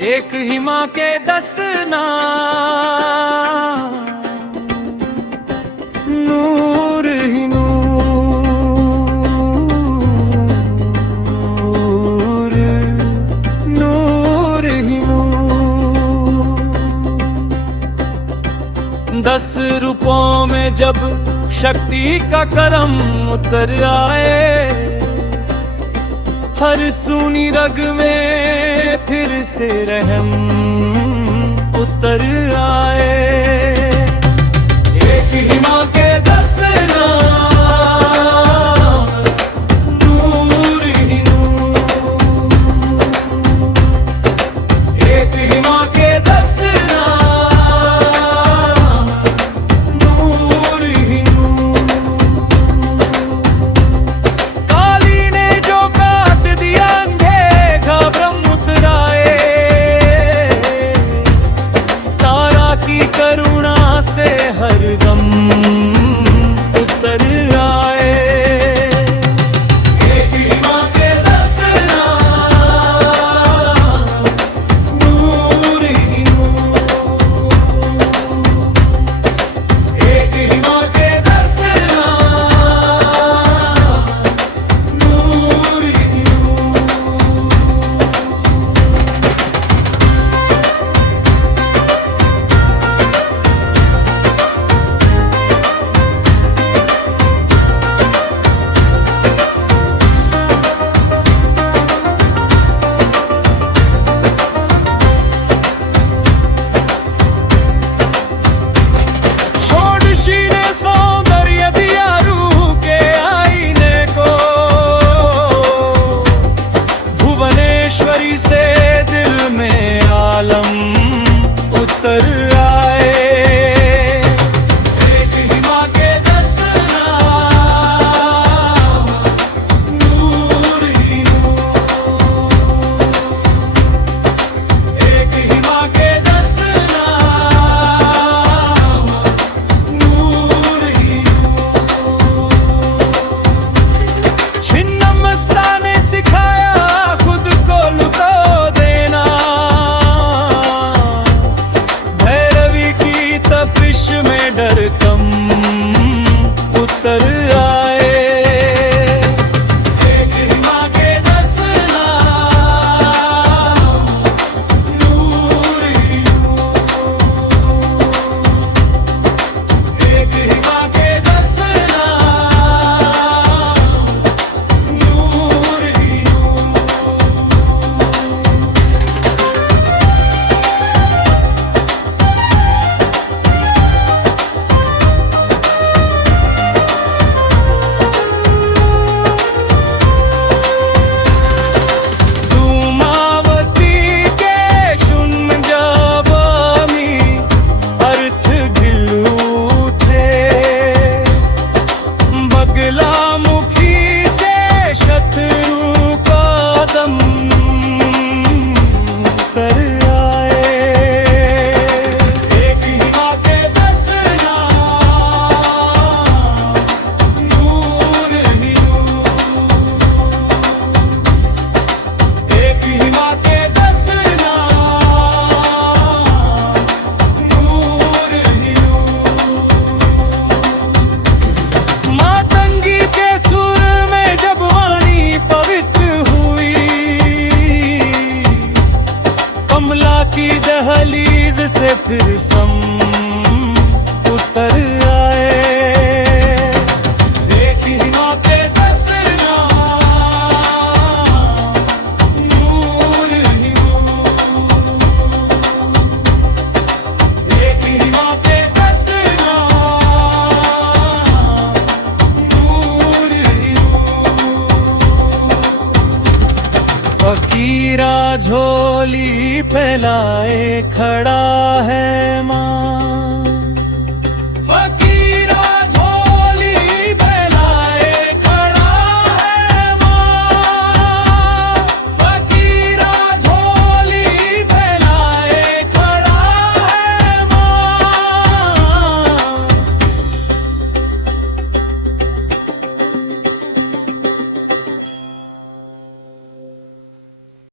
एक ही माँ के 10 नाम, नूर ही नूर, नूर ही नूर। 10 रूपों में जब शक्ति का करम उतर आए, हर सूनी रग में फिर से रहम उतर आए। एक ही माँ के 10 नाम, नूर ही नूर। एक ही माँ के 10 नाम, नूर ही नूर। काली ने जो काट दिया अंधेरा ब्रह्म उतराए, तारा की करुणा से हर दम उतर आए। एक ही माँ के 10 नाम, नूर ही नूर। एक ही माँ के 10 नाम, नूर ही नूर। षोडशी ने सौंदर्य दिया रूह के आईने को, भुवनेश्वरी से दिल में आलम उतर आए। एक ही माँ के 10 नाम, नूर ही नूर। एक ही माँ के 10 नाम, नूर ही नूर। छिन्नमस्ता ने सिखाया खुद को लुटा देना, भैरवी की तपिश में डर कम उतर आए। एक ही माँ के 10 नाम, नूर ही नूर। एक ही माँ के 10 नाम, नूर ही नूर। धूमावती के शून्य जबामी अर्थ गिलू थे, बगलामुखी से शत्रु का दम कर आए। एक ही माँ के 10 नाम, नूर ही नूर। एक ही माँ के 10 नाम, नूर ही नूर। मातंगी के सुर में जब वाणी पवित्र हुई, कमला की दहलीज से फिर सम उतर आए। एक ही माँ के 10 नाम, नूर ही नूर। एक ही माँ के 10 नाम, नूर ही नूर। फकीरा झोली फैलाए खड़ा है माँ,